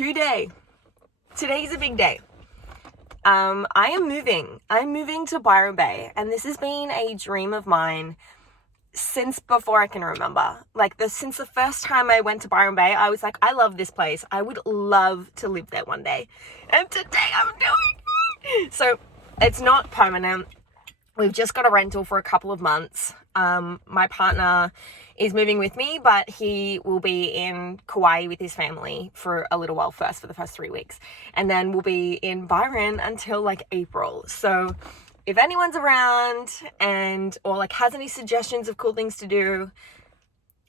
Today's a big day. I'm moving to Byron Bay, and this has been a dream of mine since before I can remember. Since the first time I went to Byron Bay, I was like, I love this place. I would love to live there one day. And today I'm doing it. So it's not permanent. We've just got a rental for a couple of months. My partner is moving with me, but he will be in Kauai with his family for a little while first, for the first 3 weeks. And then we'll be in Byron until April. So if anyone's around or has any suggestions of cool things to do,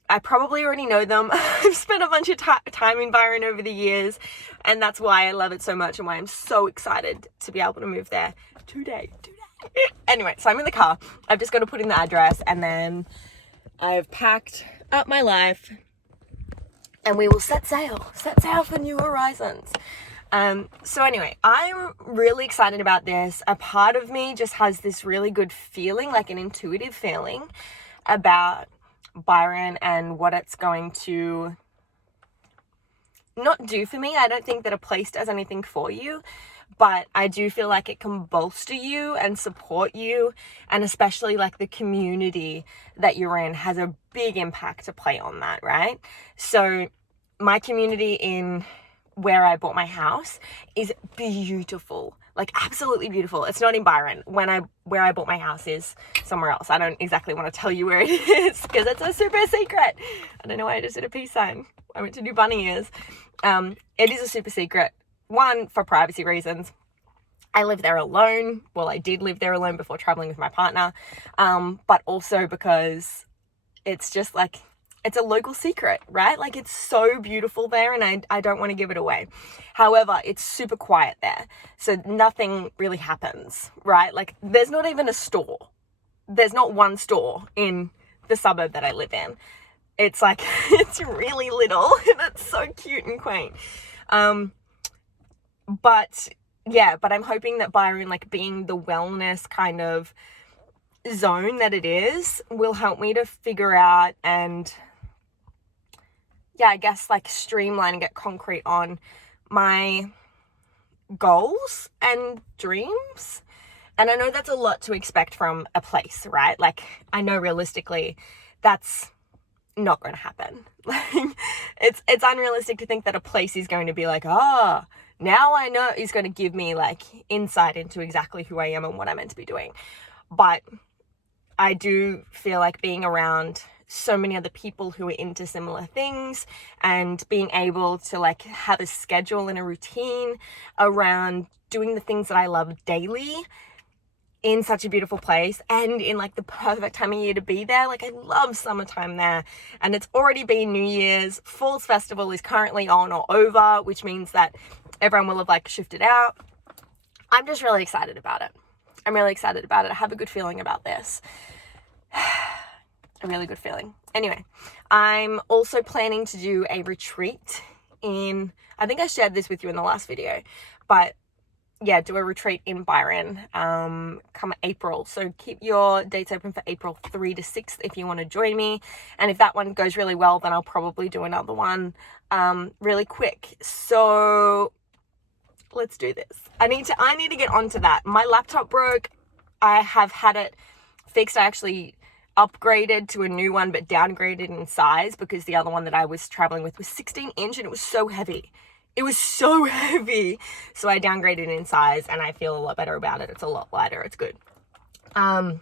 I probably already know them. I've spent a bunch of time in Byron over the years, and that's why I love it so much and why I'm so excited to be able to move there today. Anyway, so I'm in the car. I've just got to put in the address, and then I've packed up my life, and we will set sail for new horizons. So anyway, I'm really excited about this. A part of me just has this really good feeling, an intuitive feeling about Byron and what it's going to not do for me. I don't think that a place does anything for you, but I do feel like it can bolster you and support you, and especially the community that you're in has a big impact to play on that, right? So my community in where I bought my house is beautiful, absolutely beautiful. It's not in Byron. Where I bought my house is somewhere else. I don't exactly want to tell you where it is because it's a super secret. I don't know why I just did a peace sign. I went to do bunny ears. It is a super secret. One, for privacy reasons. I live there alone. Well, I did live there alone before traveling with my partner. But also because it's just it's a local secret, right? It's so beautiful there, and I don't want to give it away. However, it's super quiet there. So nothing really happens, right? There's not even a store. There's not one store in the suburb that I live in. It's it's really little, and it's so cute and quaint. But I'm hoping that Byron, being the wellness kind of zone that it is, will help me to figure out and streamline and get concrete on my goals and dreams. And I know that's a lot to expect from a place, right? I know realistically that's not going to happen. It's unrealistic to think that a place is going to be now I know, is going to give me insight into exactly who I am and what I'm meant to be doing. But I do feel being around so many other people who are into similar things and being able to have a schedule and a routine around doing the things that I love daily in such a beautiful place and in the perfect time of year to be there. I love summertime there, and it's already been New Year's. Falls Festival is currently on or over, which means that everyone will have shifted out. I'm just really excited about it. I have a good feeling about this. A really good feeling. Anyway, I'm also planning to do a retreat I think I shared this with you in the last video, but do a retreat in Byron come April. So keep your dates open for April 3 to 6 if you want to join me. And if that one goes really well, then I'll probably do another one really quick. So let's do this. I need to get onto that. My laptop broke. I have had it fixed. I actually upgraded to a new one, but downgraded in size because the other one that I was traveling with was 16-inch and it was so heavy. So I downgraded in size, and I feel a lot better about it. It's a lot lighter. It's good. I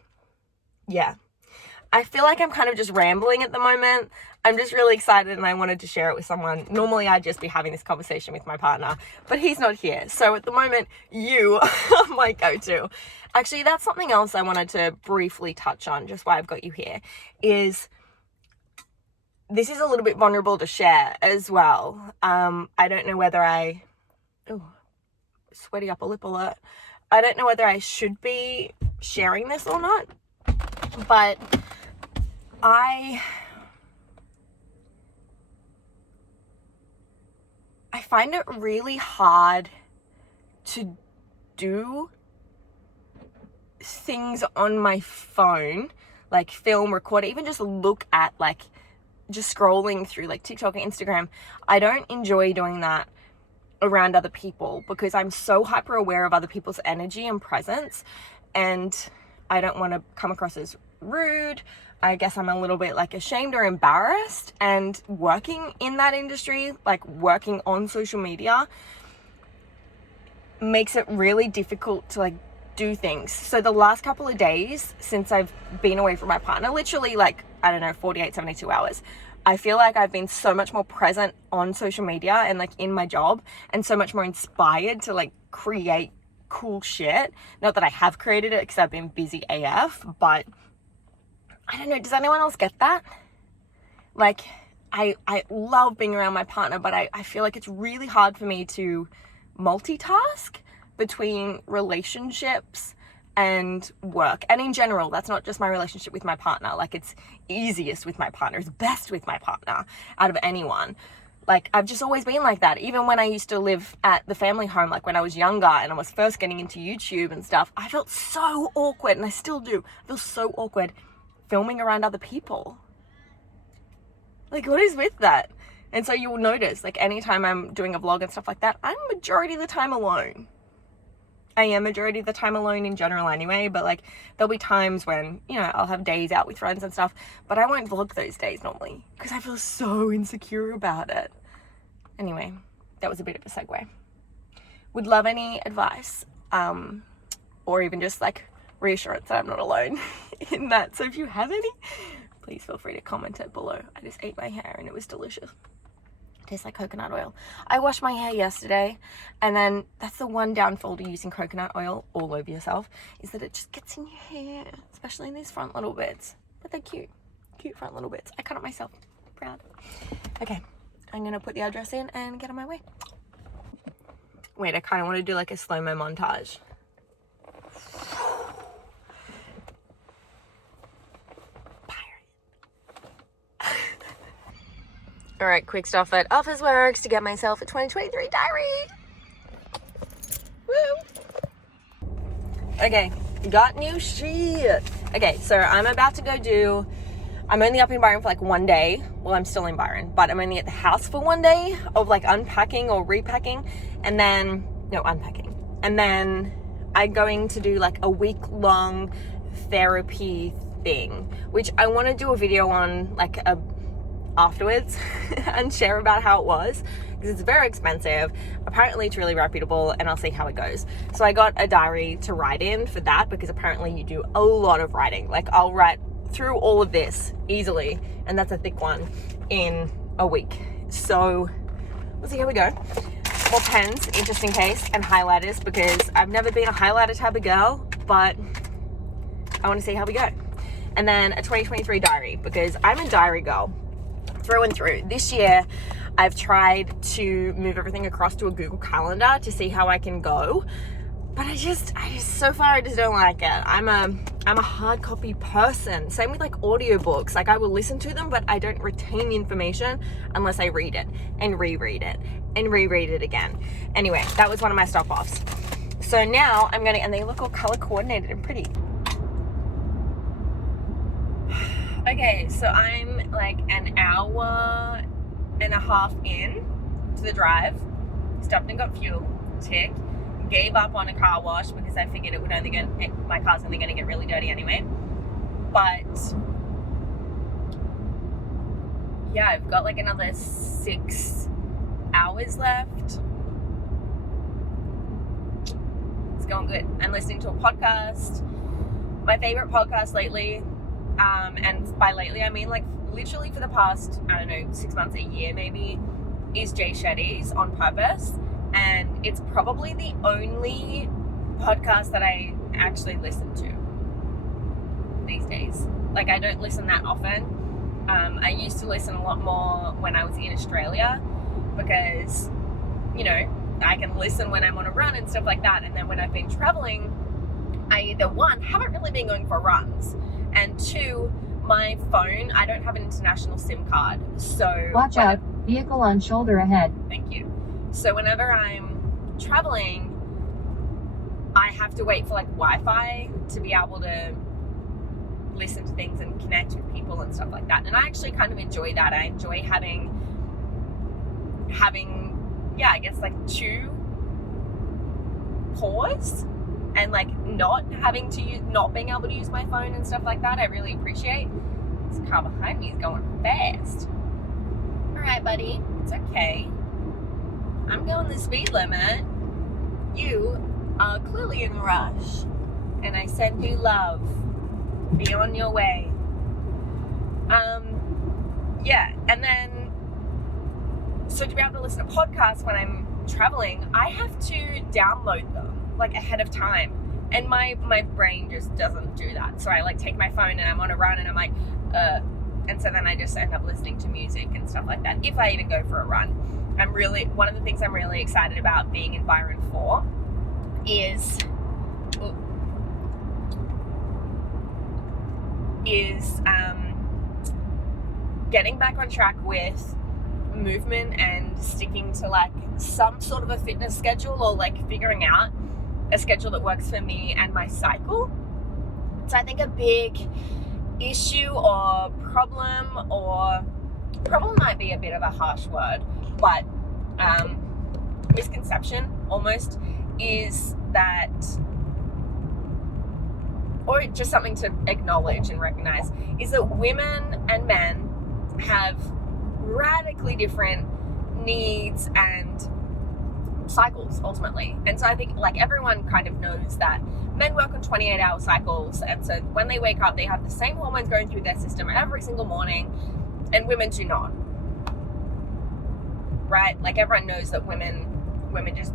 feel like I'm kind of just rambling at the moment. I'm just really excited, and I wanted to share it with someone. Normally I'd just be having this conversation with my partner, but he's not here. So at the moment, you are my go-to. Actually, that's something else I wanted to briefly touch on, just why I've got you here, is this is a little bit vulnerable to share as well. I don't know whether sweaty upper lip alert. I don't know whether I should be sharing this or not, but I find it really hard to do things on my phone, film, record, even just look at just scrolling through Tik Tok and Instagram. I don't enjoy doing that around other people because I'm so hyper aware of other people's energy and presence, and I don't want to come across as rude. I guess I'm a little bit like ashamed or embarrassed, and working in that industry, like working on social media, makes it really difficult to like do things. So the last couple of days since I've been away from my partner, literally like, I don't know, 48, 72 hours, I feel like I've been so much more present on social media and like in my job, and so much more inspired to like create cool shit. Not that I have created it because I've been busy AF, but I don't know, does anyone else get that? Like, I love being around my partner, but I feel like it's really hard for me to multitask between relationships and work. And in general, that's not just my relationship with my partner. Like, it's easiest with my partner, it's best with my partner out of anyone. Like, I've just always been like that. Even when I used to live at the family home, like when I was younger and I was first getting into YouTube and stuff, I felt so awkward, and I still do. I feel so awkward filming around other people. Like, what is with that? And so you'll notice, like, anytime I'm doing a vlog and stuff like that, I'm majority of the time alone. I am majority of the time alone in general anyway, but like, there'll be times when, you know, I'll have days out with friends and stuff, but I won't vlog those days normally because I feel so insecure about it. Anyway, that was a bit of a segue. Would love any advice, or even just like reassurance that I'm not alone in that. So if you have any, please feel free to comment it below. I just ate my hair and it was delicious. Tastes like coconut oil. I washed my hair yesterday, and then that's the one downfall to using coconut oil all over yourself, is that it just gets in your hair, especially in these front little bits. But they're cute front little bits. I cut it myself. Proud. Okay, I'm gonna put the address in and get on my way. Wait, I kind of want to do like a slow-mo montage. All right, quick stuff at Office Works to get myself a 2023 diary. Woo! Okay, got new shit. Okay, so I'm about to go I'm only up in Byron for like one day. Well, I'm still in Byron, but I'm only at the house for one day of like unpacking or repacking, and then, no, unpacking. And then I'm going to do like a week-long therapy thing, which I want to do a video on like afterwards and share about how it was, because it's very expensive. Apparently it's really reputable, and I'll see how it goes. So I got a diary to write in for that, because apparently you do a lot of writing. Like, I'll write through all of this easily, and that's a thick one, in a week. So we'll see how we go. More pens, just in case, and highlighters, because I've never been a highlighter type of girl, but I want to see how we go. And then a 2023 diary, because I'm a diary girl through and through. This year I've tried to move everything across to a Google Calendar to see how I can go, but I just so far I just don't like it. I'm a hard copy person. Same with like audiobooks. Like, I will listen to them, but I don't retain the information unless I read it and reread it and reread it again. Anyway, that was one of my stop offs. So now I'm gonna, and they look all color coordinated and pretty. Okay, so I'm like an hour and a half in to the drive. Stopped and got fuel. Tick. Gave up on a car wash because I figured it would only my car's only going to get really dirty anyway. But yeah, I've got like another 6 hours left. It's going good. I'm listening to a podcast. My favorite podcast lately. And by lately, I mean like literally for the past, I don't know, 6 months, a year maybe, is Jay Shetty's On Purpose. And it's probably the only podcast that I actually listen to these days. Like, I don't listen that often. I used to listen a lot more when I was in Australia, because, you know, I can listen when I'm on a run and stuff like that. And then when I've been traveling, I either, one, haven't really been going for runs, and two, my phone, I don't have an international SIM card. So watch out, vehicle on shoulder ahead. Thank you. So whenever I'm traveling, I have to wait for like Wi-Fi to be able to listen to things and connect with people and stuff like that. And I actually kind of enjoy that. I enjoy having yeah, I guess like to pause and like not being able to use my phone and stuff like that, I really appreciate. This car behind me is going fast. All right, buddy, it's okay. I'm going the speed limit. You are clearly in a rush, and I send you love. Be on your way. Yeah, and then so to be able to listen to podcasts when I'm traveling, I have to download them like ahead of time, and my brain just doesn't do that. So I like take my phone and I'm on a run and I'm like and so then I just end up listening to music and stuff like that if I even go for a run. One of the things I'm really excited about being in Byron for is getting back on track with movement and sticking to like some sort of a fitness schedule, or like figuring out a schedule that works for me and my cycle. So I think a big issue or problem might be a bit of a harsh word, but misconception almost is that, or just something to acknowledge and recognize, is that women and men have radically different needs and cycles ultimately. And so I think like everyone kind of knows that men work on 28-hour cycles, and so when they wake up they have the same hormones going through their system every single morning, and women do not, right? Like everyone knows that women just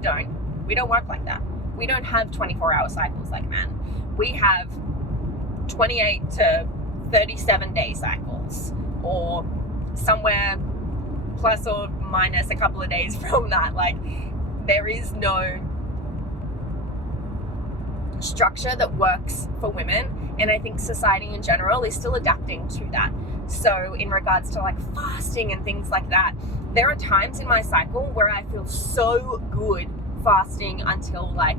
we don't work like that. We don't have 24-hour cycles like men. We have 28 to 37 day cycles, or somewhere plus or minus a couple of days from that. Like there is no structure that works for women, and I think society in general is still adapting to that. So in regards to like fasting and things like that, there are times in my cycle where I feel so good fasting until like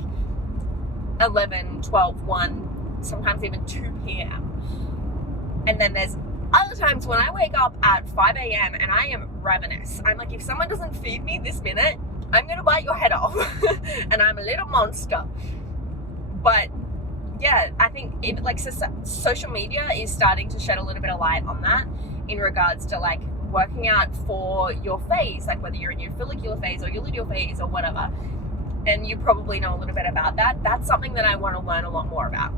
11, 12, 1, sometimes even 2 p.m. And then there's other times when I wake up at 5 a.m. and I am ravenous. I'm like, if someone doesn't feed me this minute, I'm going to bite your head off. And I'm a little monster. But yeah, I think social media is starting to shed a little bit of light on that in regards to like working out for your phase, like whether you're in your follicular phase or your luteal phase or whatever. And you probably know a little bit about that. That's something that I want to learn a lot more about.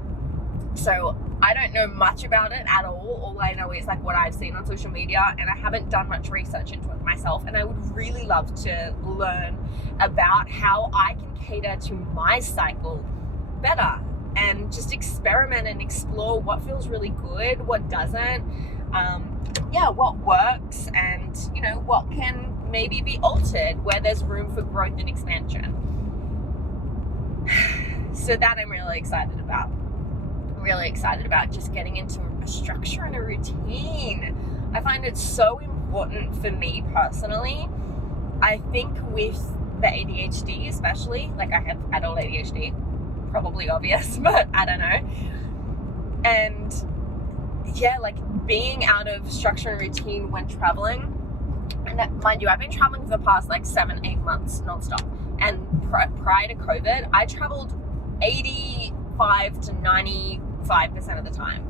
So I don't know much about it at all. All I know is like what I've seen on social media, and I haven't done much research into it myself. And I would really love to learn about how I can cater to my cycle better, and just experiment and explore what feels really good, what doesn't, what works, and what can maybe be altered where there's room for growth and expansion. So that I'm really excited about. Really excited about just getting into a structure and a routine. I find it so important for me personally. I think with the ADHD especially, like I have adult ADHD, probably obvious, but I don't know. And yeah, like being out of structure and routine when traveling, and that, mind you, I've been traveling for the past like 7-8 months nonstop. And prior to COVID, I traveled 85 to 95% of the time.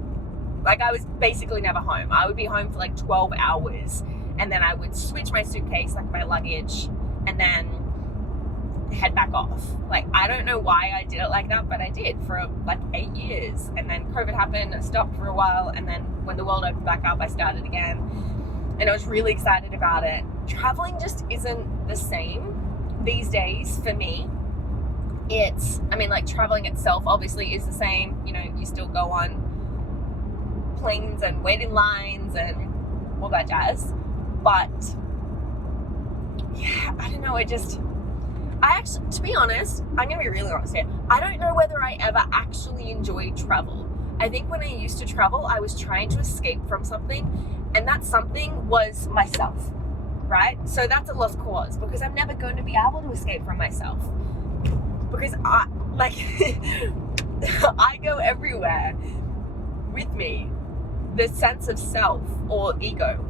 Like I was basically never home. I would be home for like 12 hours, and then I would switch my suitcase, like my luggage, and then head back off. Like I don't know why I did it like that, but I did for like 8 years. And then COVID happened, I stopped for a while, and then when the world opened back up, I started again, and I was really excited about it. Traveling just isn't the same these days for me. Like traveling itself obviously is the same. You still go on planes and wait in lines and all that jazz. But yeah, I don't know. To be honest, I'm going to be really honest here. I don't know whether I ever actually enjoyed travel. I think when I used to travel, I was trying to escape from something, and that something was myself, right? So that's a lost cause, because I'm never going to be able to escape from myself. Because I go everywhere with me. The sense of self or ego.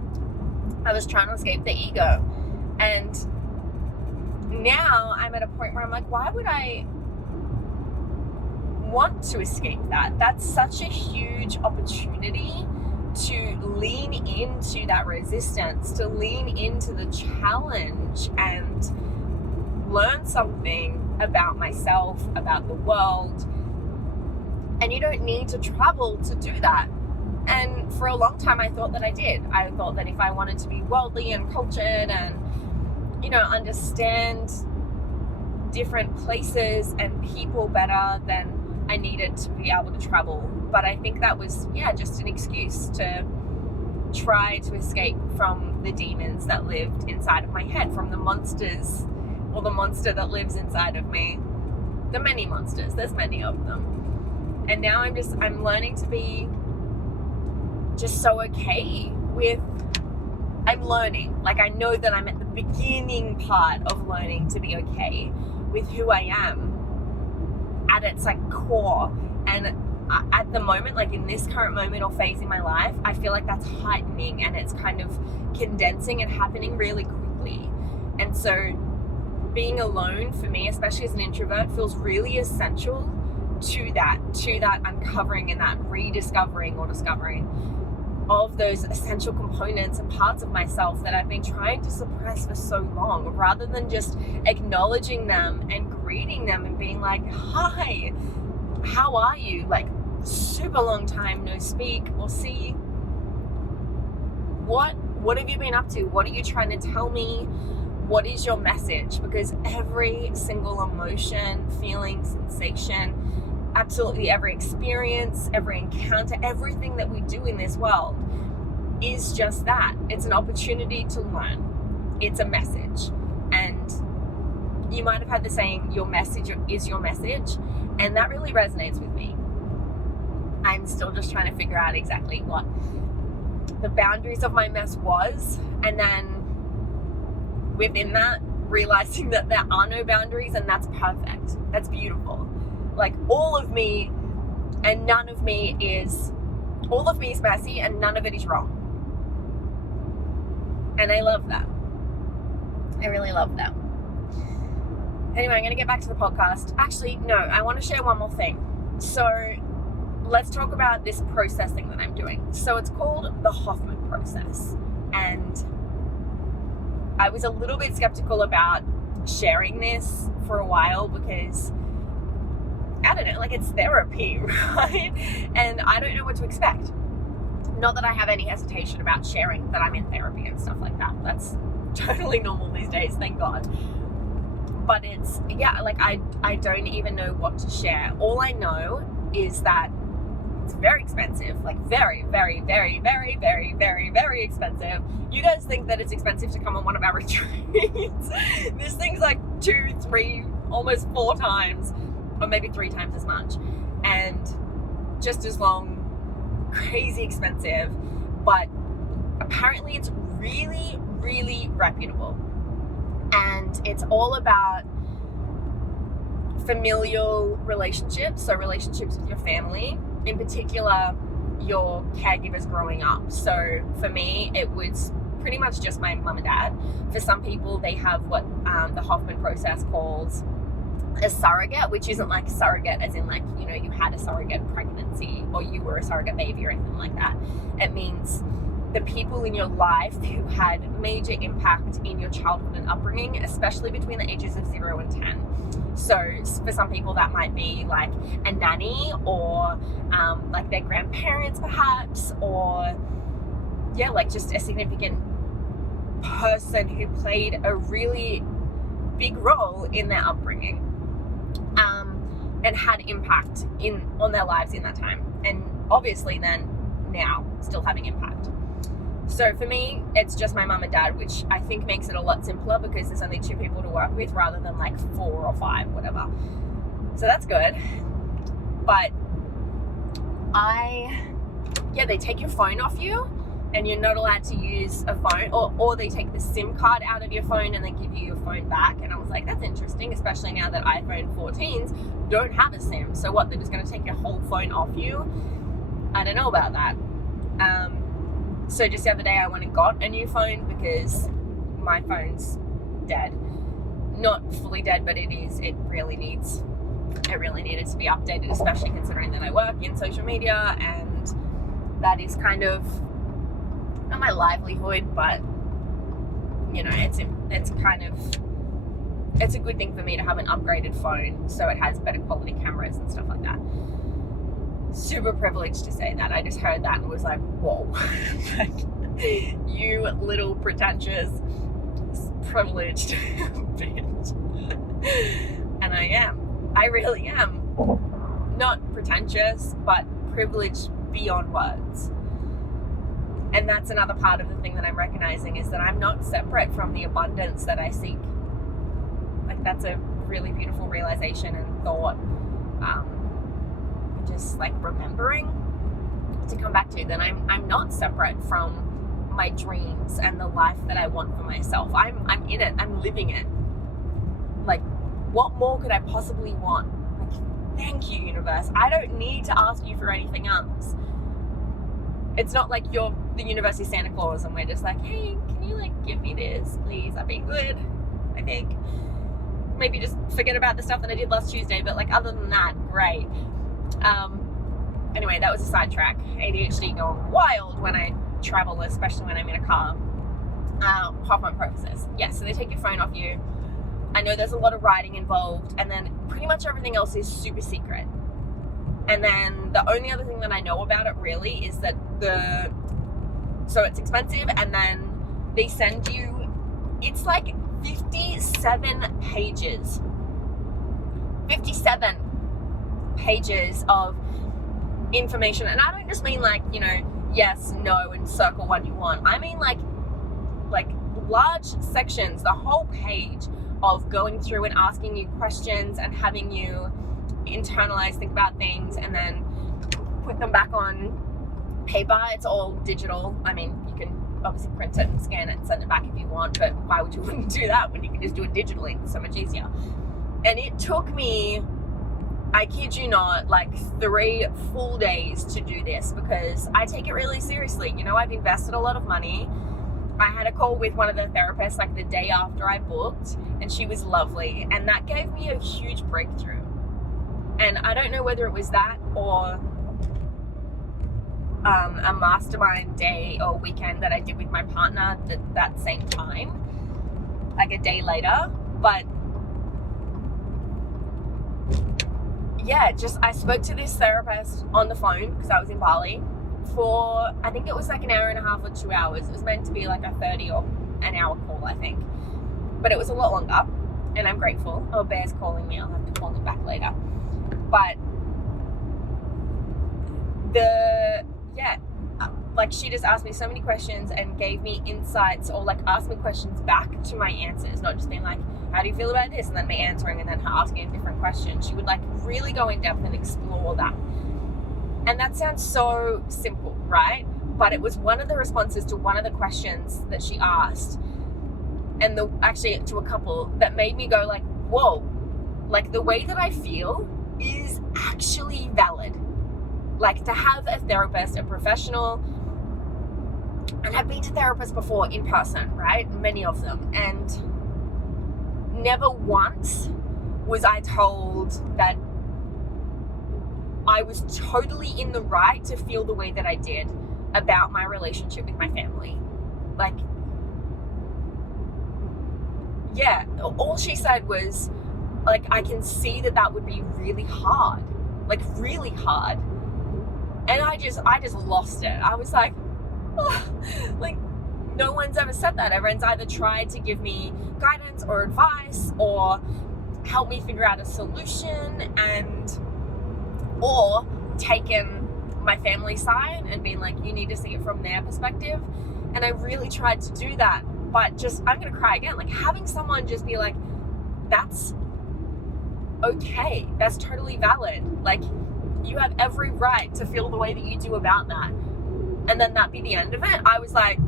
I was trying to escape the ego. And now I'm at a point where I'm like, why would I want to escape that? That's such a huge opportunity to lean into that resistance, to lean into the challenge and learn something about myself, about the world. And you don't need to travel to do that. And for a long time, I thought that I did. I thought that if I wanted to be worldly and cultured and, understand different places and people better, then I needed to be able to travel. But I think that was, just an excuse to try to escape from the demons that lived inside of my head, from the monsters, or the monster that lives inside of me. The many monsters, there's many of them. And now I'm learning to be just so okay with, I'm learning. Like, I know that I'm at the beginning part of learning to be okay with who I am at its like core. And at the moment, like in this current moment or phase in my life, I feel like that's heightening and it's kind of condensing and happening really quickly. And so being alone for me, especially as an introvert, feels really essential to that uncovering and that rediscovering or discovering of those essential components and parts of myself that I've been trying to suppress for so long, rather than just acknowledging them and greeting them and being like, hi, how are you? Like, super long time no speak or see. What have you been up to? What are you trying to tell me? What is your message? Because every single emotion, feeling, sensation, absolutely every experience, every encounter, everything that we do in this world is just that. It's an opportunity to learn. It's a message. And you might have heard the saying, your message is your message. And that really resonates with me. I'm still just trying to figure out exactly what the boundaries of my mess was. And then within that, realizing that there are no boundaries, and that's perfect. That's beautiful. Like, all of me is messy and none of it is wrong. And I love that. I really love that. Anyway, I'm going to get back to the podcast. Actually, no, I want to share one more thing. So let's talk about this process thing that I'm doing. So it's called the Hoffman process. And I was a little bit skeptical about sharing this for a while because, I don't know, like, it's therapy, right? And I don't know what to expect. Not that I have any hesitation about sharing that I'm in therapy and stuff like that. That's totally normal these days, thank God. But it's, like, I don't even know what to share. All I know is that it's very expensive, like very, very, very, very, very, very, very expensive. You guys think that it's expensive to come on one of our retreats. This thing's like 2, 3, almost 4 times, or maybe 3 times as much, and just as long, crazy expensive, but apparently it's really, really reputable. And it's all about familial relationships, so relationships with your family, in particular your caregivers growing up. So for me, it was pretty much just my mum and dad. For some people, they have what the Hoffman process calls a surrogate, which isn't like surrogate as in like, you had a surrogate pregnancy or you were a surrogate baby or anything like that. It means the people in your life who had major impact in your childhood and upbringing, especially between the ages of 0 and 10. So for some people that might be like a nanny or like their grandparents perhaps, or like just a significant person who played a really big role in their upbringing and had impact on their lives in that time, and obviously then now still having impact. So for me, it's just my mum and dad, which I think makes it a lot simpler because there's only 2 people to work with rather than like 4 or 5, whatever. So that's good. But they take your phone off you and you're not allowed to use a phone, or they take the SIM card out of your phone and then give you your phone back. And I was like, that's interesting, especially now that iPhone 14s don't have a SIM. So what, they're just going to take your whole phone off you? I don't know about that. So just the other day I went and got a new phone because my phone's dead. not fully dead, but it really needed to be updated, especially considering that I work in social media, and that is kind of not my livelihood, but you know, it's a good thing for me to have an upgraded phone so it has better quality cameras and stuff like that. Super privileged to say that. I just heard that and was like, whoa. Like, you little pretentious, privileged bitch. And I really am. Not pretentious, but privileged beyond words. And that's another part of the thing that I'm recognizing, is that I'm not separate from the abundance that I seek. Like, that's a really beautiful realization and thought. Just like remembering to come back to that I'm not separate from my dreams and the life that I want for myself. I'm in it. I'm living it. Like, what more could I possibly want? Like, thank you, universe. I don't need to ask you for anything else. It's not like you're the universe is Santa Claus and we're just like, hey, can you like give me this, please? That'd be good, I think. Maybe just forget about the stuff that I did last Tuesday, but like other than that, great. Anyway, that was a sidetrack. ADHD going wild when I travel, especially when I'm in a car. Hormone purposes. Yes, so they take your phone off you. I know there's a lot of writing involved, and then pretty much everything else is super secret. And then the only other thing that I know about it really is that so it's expensive, and then they send you, it's like 57 pages. 57 pages of information. And I don't just mean like, you know, yes, no, and circle what you want. I mean like large sections, the whole page of going through and asking you questions and having you internalize, think about things, and then put them back on paper. It's all digital. I mean, you can obviously print it and scan it and send it back if you want, but why would you wouldn't do that when you can just do it digitally? It's so much easier. And it took me, I kid you not, like 3 full days to do this, because I take it really seriously. You know, I've invested a lot of money. I had a call with one of the therapists like the day after I booked, and she was lovely, and that gave me a huge breakthrough. And I don't know whether it was that or a mastermind day or weekend that I did with my partner that same time, like a day later. But yeah, just I spoke to this therapist on the phone because I was in Bali for, I think it was like an hour and a half or 2 hours. It was meant to be like a 30 or an hour call, I think, but it was a lot longer, and I'm grateful. Oh, Bear's calling me. I'll have to call him back later. But like she just asked me so many questions and gave me insights, or like asked me questions back to my answers, not just being like, how do you feel about this? And then me answering, and then her asking a different question. She would like really go in depth and explore that. And that sounds so simple, right? But it was one of the responses to one of the questions that she asked, and actually to a couple, that made me go like, whoa, like the way that I feel is actually valid. Like, to have a therapist, a professional, and I've been to therapists before in person, right? Many of them. And never once was I told that I was totally in the right to feel the way that I did about my relationship with my family. Like, yeah, all she said was, like, I can see that would be really hard, like really hard. And I just lost it. I was like, oh, like, no one's ever said that. Everyone's either tried to give me guidance or advice or help me figure out a solution, or taken my family side and been like, you need to see it from their perspective. And I really tried to do that, but just, I'm gonna cry again. Like, having someone just be like, that's okay, that's totally valid. Like, you have every right to feel the way that you do about that. And then that be the end of it. I was like,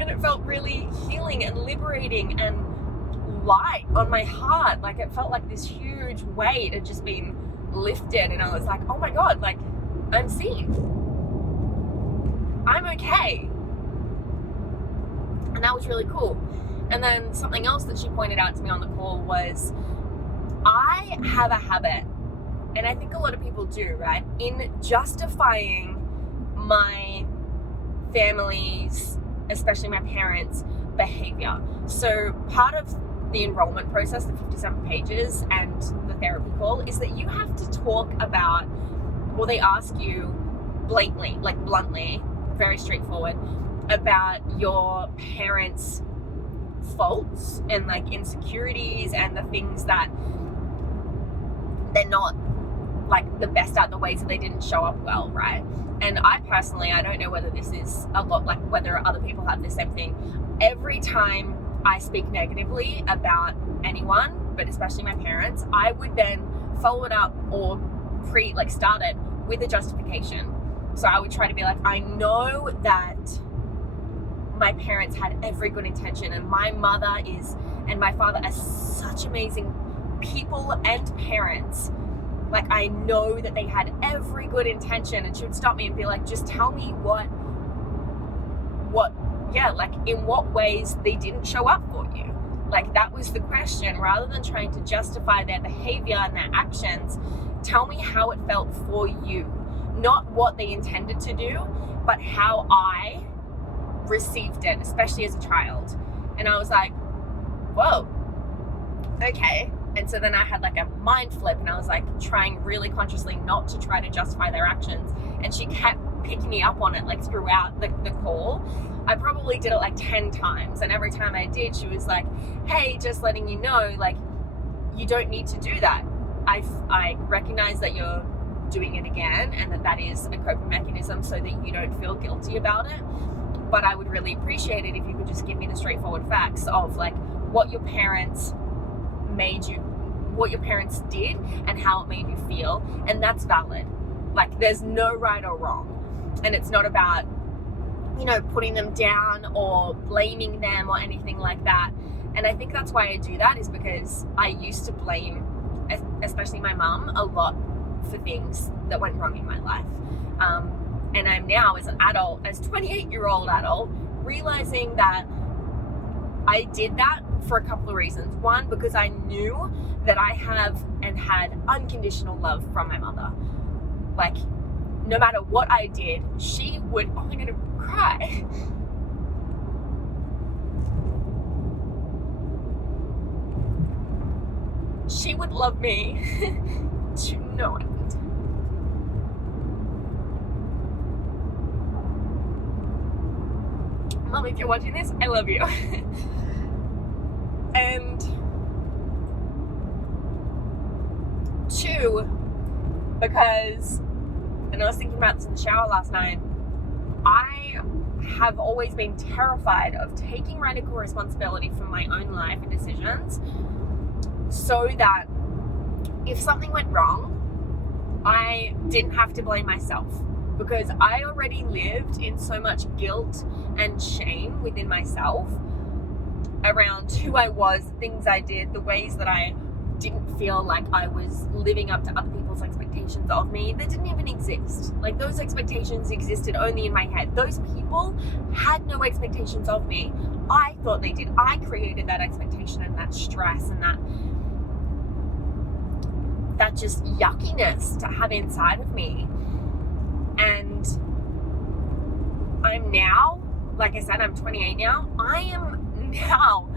and it felt really healing and liberating and light on my heart. Like, it felt like this huge weight had just been lifted, and I was like, oh my God, like, I'm seen. I'm okay. And that was really cool. And then something else that she pointed out to me on the call was, I have a habit, and I think a lot of people do, right, in justifying my family's, especially my parents' behavior. So part of the enrollment process, the 57 pages and the therapy call, is that you have to talk about, or they ask you blatantly, like bluntly, very straightforward, about your parents' faults and like insecurities and the things that they're not like the best at, the ways that they didn't show up well, right? And I personally, I don't know whether this is a lot, like whether other people have the same thing. Every time I speak negatively about anyone, but especially my parents, I would then follow it up or start it with a justification. So I would try to be like, I know that my parents had every good intention, and my mother is, and my father are such amazing people and parents. Like, I know that they had every good intention. And she would stop me and be like, just tell me in what ways they didn't show up for you. Like, that was the question. Rather than trying to justify their behavior and their actions, tell me how it felt for you. Not what they intended to do, but how I received it, especially as a child. And I was like, whoa, okay. And so then I had like a mind flip, and I was like trying really consciously not to try to justify their actions. And she kept picking me up on it like throughout the call. I probably did it like 10 times. And every time I did, she was like, hey, just letting you know, like, you don't need to do that. I recognize that you're doing it again, and that is a coping mechanism so that you don't feel guilty about it. But I would really appreciate it if you could just give me the straightforward facts of like what your parents did and how it made you feel. And that's valid. Like, there's no right or wrong. And it's not about, putting them down or blaming them or anything like that. And I think that's why I do that, is because I used to blame, especially my mum, a lot for things that went wrong in my life. And I'm now, as an adult, as 28-year-old adult, realizing that I did that for a couple of reasons. One, because I knew that I have and had unconditional love from my mother. Like, no matter what I did, she would, oh, I'm gonna cry. She would love me to no end. Mom, if you're watching this, I love you. And 2, because, and I was thinking about this in the shower last night, I have always been terrified of taking radical responsibility for my own life and decisions, so that if something went wrong, I didn't have to blame myself. Because I already lived in so much guilt and shame within myself around who I was, things I did, the ways that I didn't feel like I was living up to other people's expectations of me that didn't even exist. Like, those expectations existed only in my head. Those people had no expectations of me. I thought they did. I created that expectation and that stress and that just yuckiness to have inside of me. And I'm now, like I said, I'm 28 now. I am now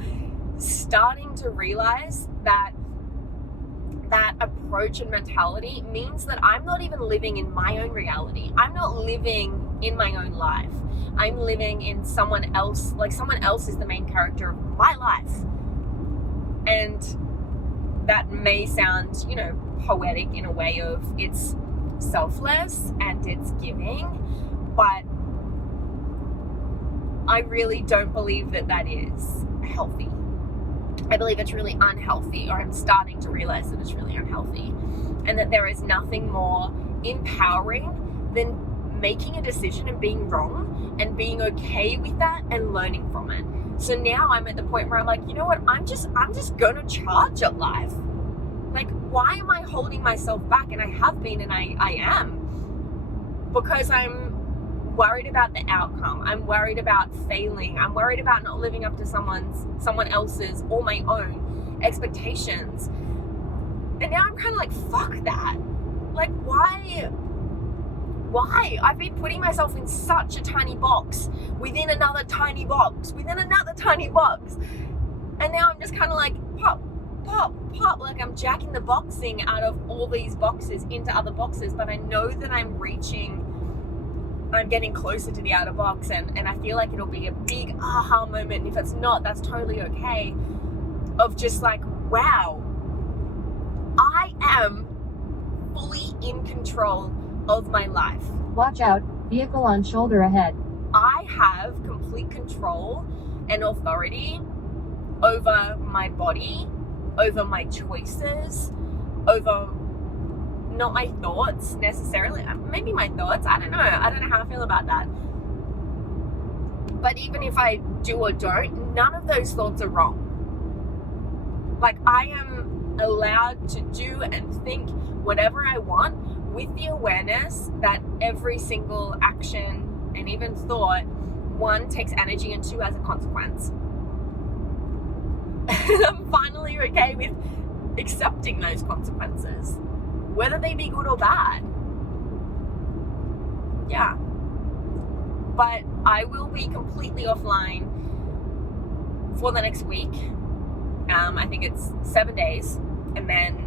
starting to realize that approach and mentality means that I'm not even living in my own reality. I'm not living in my own life. I'm living in someone else. Like, someone else is the main character of my life. And that may sound, poetic in a way of it's selfless and it's giving, but I really don't believe that is healthy. I believe it's really unhealthy, or I'm starting to realize that it's really unhealthy, and that there is nothing more empowering than making a decision and being wrong and being okay with that and learning from it. So now I'm at the point where I'm like, you know what, I'm just gonna charge at life. Like, why am I holding myself back? And I have been, and I am, because I'm worried about the outcome. I'm worried about failing. I'm worried about not living up to someone else's or my own expectations. And now I'm kind of like, fuck that. Like, why? I've been putting myself in such a tiny box within another tiny box within another tiny box. And now I'm just kind of like, pop, pop, pop. Like I'm jacking the boxing out of all these boxes into other boxes. But I know that I'm getting closer to the outer box. And I feel like it'll be a big aha moment. And if it's not, that's totally okay. Of just like, wow, I am fully in control of my life. Watch out, vehicle on shoulder ahead. I have complete control and authority over my body, over my choices, over not my thoughts necessarily. Maybe my thoughts, I don't know how I feel about that. But even if I do or don't, none of those thoughts are wrong. Like I am allowed to do and think whatever I want, with the awareness that every single action and even thought, one, takes energy and two, has a consequence. And I'm finally okay with accepting those consequences, whether they be good or bad. Yeah. But I will be completely offline for the next week. I think it's 7 days, and then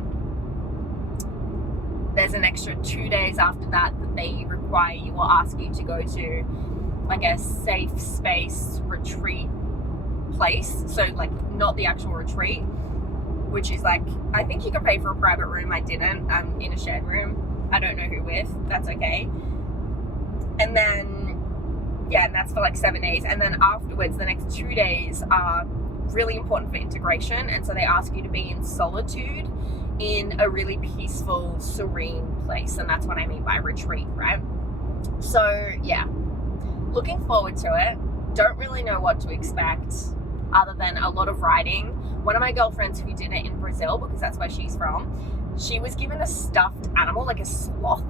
there's an extra 2 days after that they require you or ask you to go to like a safe space retreat place. So like not the actual retreat, which is like, I think you can pay for a private room. I didn't. I'm in a shared room. I don't know who with. That's okay. And then, yeah, and that's for like 7 days. And then afterwards, the next 2 days are really important for integration. And so they ask you to be in solitude in a really peaceful, serene place. And that's what I mean by retreat, right? So yeah, looking forward to it. Don't really know what to expect other than a lot of writing. One of my girlfriends who did it in Brazil, because that's where she's from, she was given a stuffed animal, like a sloth.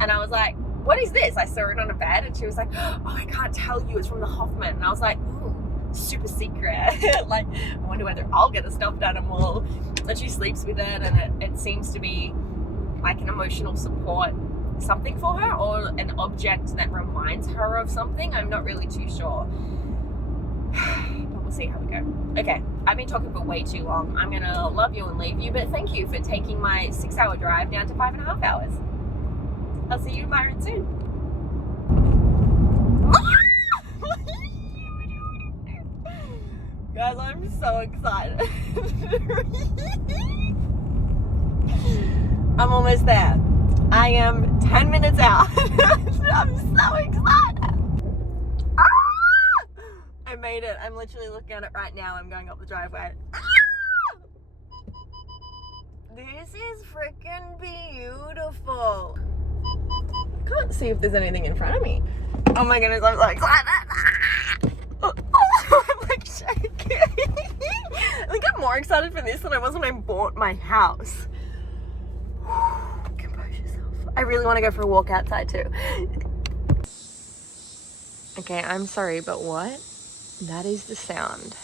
And I was like, what is this? I saw it on a bed and she was like, oh, I can't tell you, it's from the Hoffman. And I was like, ooh, super secret. Like, I wonder whether I'll get a stuffed animal. And she sleeps with it, and it seems to be like an emotional support something for her, or an object that reminds her of something. I'm not really too sure. But we'll see how we go. Okay, I've been talking for way too long. I'm gonna love you and leave you, but thank you for taking my 6-hour drive down to 5.5 hours. I'll see you in Byron soon. Guys, I'm so excited. I'm almost there. I am 10 minutes out. I'm so excited. I made it. I'm literally looking at it right now. I'm going up the driveway. This is freaking beautiful. I can't see if there's anything in front of me. Oh my goodness, I'm so excited. I'm like shaking. I think I'm more excited for this than I was when I bought my house. Compose yourself. I really want to go for a walk outside too. Okay, I'm sorry, but what? That is the sound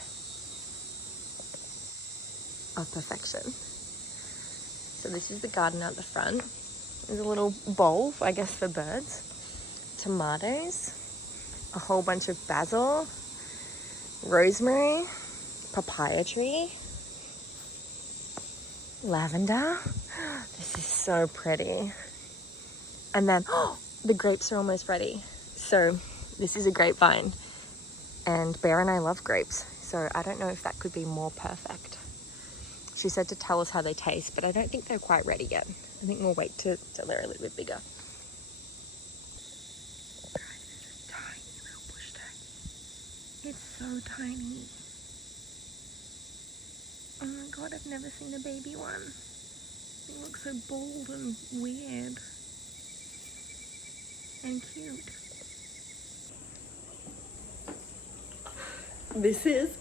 of perfection. So this is the garden out the front. There's a little bowl, I guess, for birds. Tomatoes, a whole bunch of basil, rosemary, papaya tree, lavender. This is so pretty. And then, the grapes are almost ready. So this is a grapevine. And Bear and I love grapes. So I don't know if that could be more perfect. She said to tell us how they taste, but I don't think they're quite ready yet. I think we'll wait till they're a little bit bigger. Tiny little bush tag. It's so tiny. Oh my god, I've never seen a baby one. They look so bold and weird. And cute. This is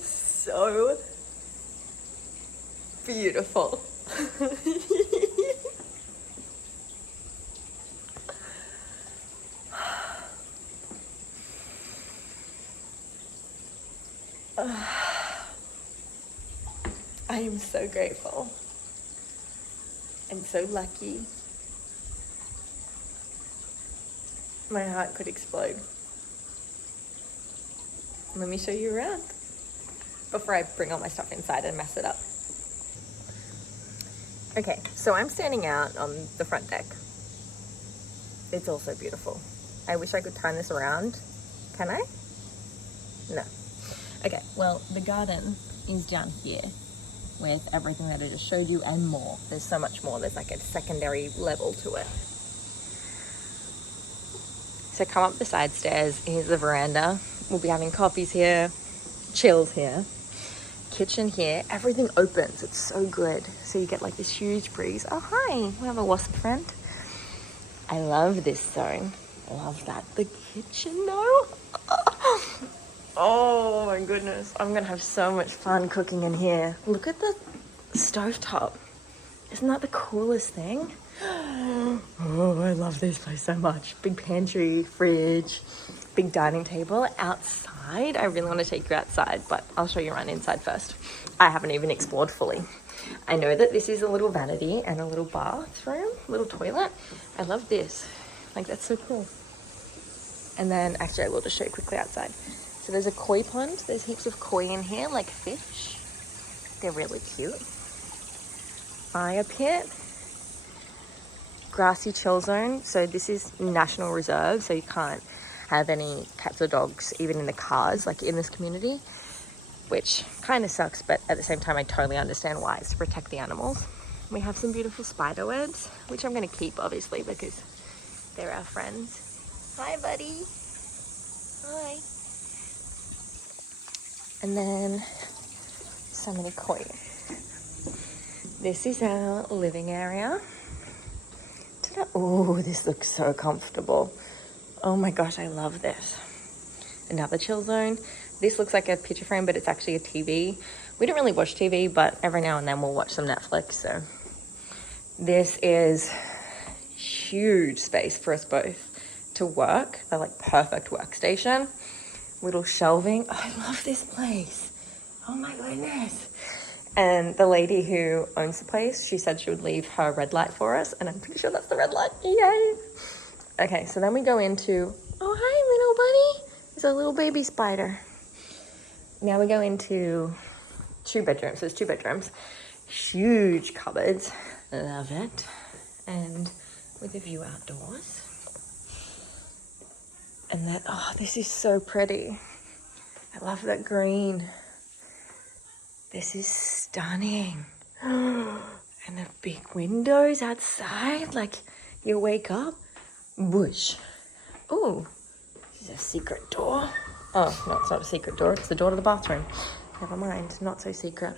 so beautiful. I am so grateful and so lucky. My heart could explode. Let me show you around before I bring all my stuff inside and mess it up. Okay, so I'm standing out on the front deck. It's also beautiful. I wish I could turn this around. Can I? No. Okay, well, the garden is down here with everything that I just showed you and more. There's so much more. There's like a secondary level to it. So come up the side stairs. Here's the veranda. We'll be having coffees here, chills here, kitchen here. Everything opens. It's so good. So you get like this huge breeze. Oh, hi. We have a wasp friend. I love this zone. I love that. The kitchen though. Oh my goodness. I'm gonna have so much fun cooking in here. Look at the stovetop. Isn't that the coolest thing? Oh, I love this place so much. Big pantry, fridge, big dining table. Outside, I really want to take you outside, but I'll show you around inside first. I haven't even explored fully. I know that this is a little vanity and a little bathroom, little toilet. I love this. Like, that's so cool. And then, actually, I will just show you quickly outside. So there's a koi pond. There's heaps of koi in here, like fish. They're really cute. Fire pit. Grassy chill zone. So this is national reserve, so you can't have any cats or dogs even in the cars, like in this community, which kind of sucks, but at the same time I totally understand why. It's to protect the animals. We have some beautiful spider webs, which I'm going to keep obviously because they're our friends. Hi buddy. Hi. And then so many koi. This is our living area. Oh, this looks so comfortable. Oh my gosh, I love this. Another chill zone. This looks like a picture frame, but it's actually a TV. We don't really watch TV, but every now and then we'll watch some Netflix. So this is huge space for us both to work. They're like perfect workstation. Little shelving. Oh, I love this place. Oh my goodness. And the lady who owns the place, she said she would leave her red light for us, and I'm pretty sure that's the red light. Yay! Okay, so then we go into, oh hi little buddy. There's a little baby spider. Now we go into 2 bedrooms. There's 2 bedrooms. Huge cupboards. Love it. And with a view outdoors. And then, oh, this is so pretty. I love that green. This is stunning. And the big windows outside, like you wake up, whoosh. Oh, this is a secret door. Oh, no, it's not a secret door. It's the door to the bathroom. Never mind, not so secret.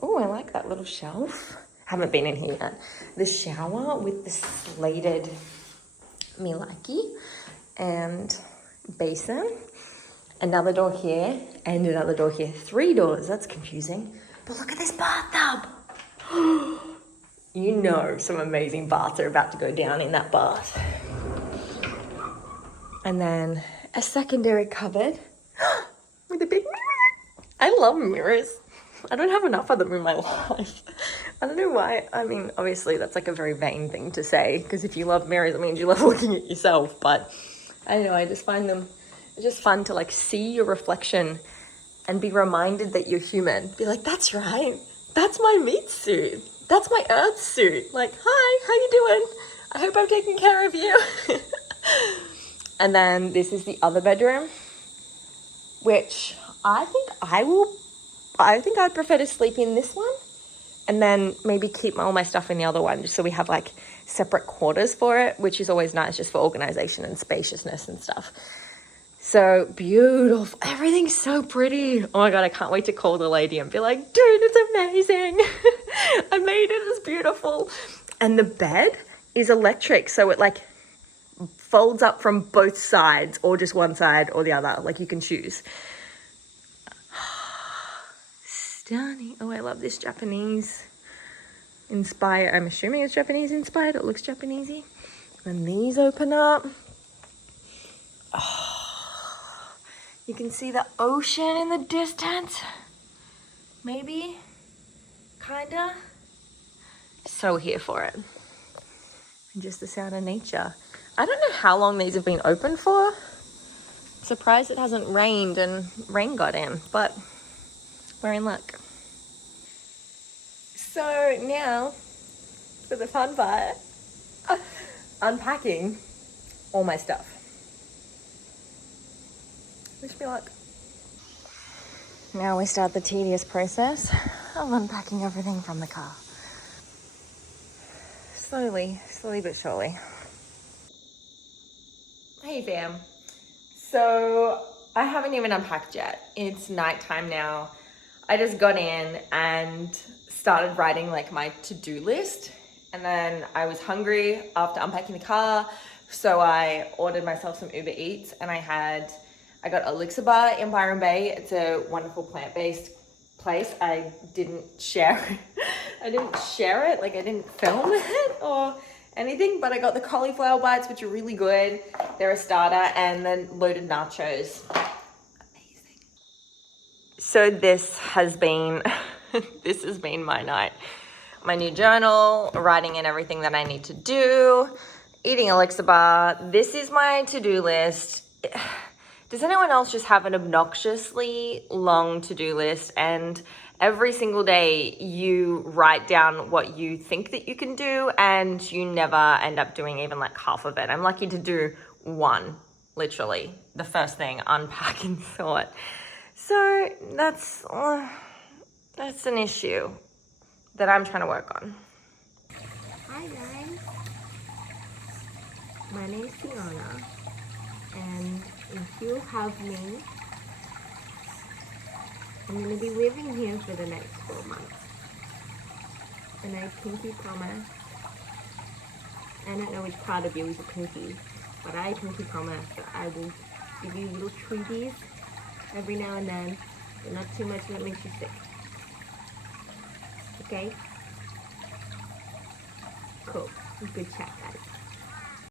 Oh, I like that little shelf. Haven't been in here yet. The shower with the slated milaki and basin. Another door here and another door here. 3 doors, that's confusing. But look at this bathtub. You know some amazing baths are about to go down in that bath. And then a secondary cupboard with a big mirror. I love mirrors. I don't have enough of them in my life. I don't know why. I mean, obviously that's like a very vain thing to say, because if you love mirrors, it means you love looking at yourself. But I don't know, I just find them, it's just fun to like see your reflection and be reminded that you're human. Be like, that's right. That's my meat suit. That's my earth suit. Like, hi, how you doing? I hope I'm taking care of you. And then this is the other bedroom, which I think I'd prefer to sleep in this one and then maybe keep all my stuff in the other one, just so we have like separate quarters for it, which is always nice just for organization and spaciousness and stuff. So beautiful. Everything's so pretty. Oh my God, I can't wait to call the lady and be like, dude, it's amazing. I made it. It's beautiful. And the bed is electric. So it like folds up from both sides, or just one side or the other. Like you can choose. Stunning. Oh, I love this Japanese inspired. I'm assuming it's Japanese inspired. It looks Japanesey. And these open up. Oh, You can see the ocean in the distance. Maybe, kinda. So here for it. And just the sound of nature. I don't know how long these have been open for. Surprised it hasn't rained and rain got in, but we're in luck. So now for the fun part, unpacking all my stuff. Wish me luck. Now we start the tedious process of unpacking everything from the car. Slowly but surely. Hey fam. So I haven't even unpacked yet. It's nighttime now. I just got in and started writing like my to-do list. And then I was hungry after unpacking the car. So I ordered myself some Uber Eats and I got Eeeeee bar in Byron Bay. It's a wonderful plant-based place. I didn't share it. Like I didn't film it or anything, but I got the cauliflower bites, which are really good. They're a starter, and then loaded nachos. Amazing. So this has been my night. My new journal, writing in everything that I need to do, eating Eeeeee bar. This is my to-do list. Does anyone else just have an obnoxiously long to-do list, and every single day you write down what you think that you can do and you never end up doing even like half of it? I'm lucky to do one, literally. The first thing, unpack and sort. So that's an issue that I'm trying to work on. Hi guys, my name's Sjana, and if you have me, I'm going to be living here for the next 4 months. And I pinky promise, I don't know which part of you is a pinky, but I pinky promise that I will give you little treaties every now and then, but not too much that makes you sick. Okay? Cool. Good chat, guys.